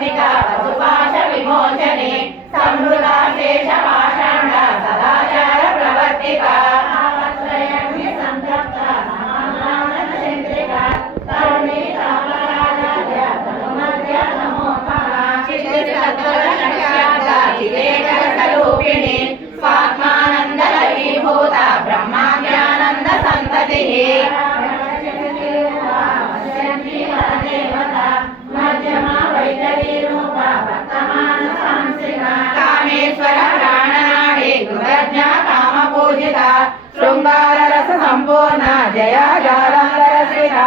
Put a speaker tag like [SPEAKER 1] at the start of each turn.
[SPEAKER 1] సర్వధిక పశుపాశ విమోచనే సమృతా శేషపాషాణ సదాచార ప్రవర్తిక స్వాత్మానంద బ్రహ్మానంద సంతతి शृङ्गाररसम्पूर्णा जया जालाङ्गरसिता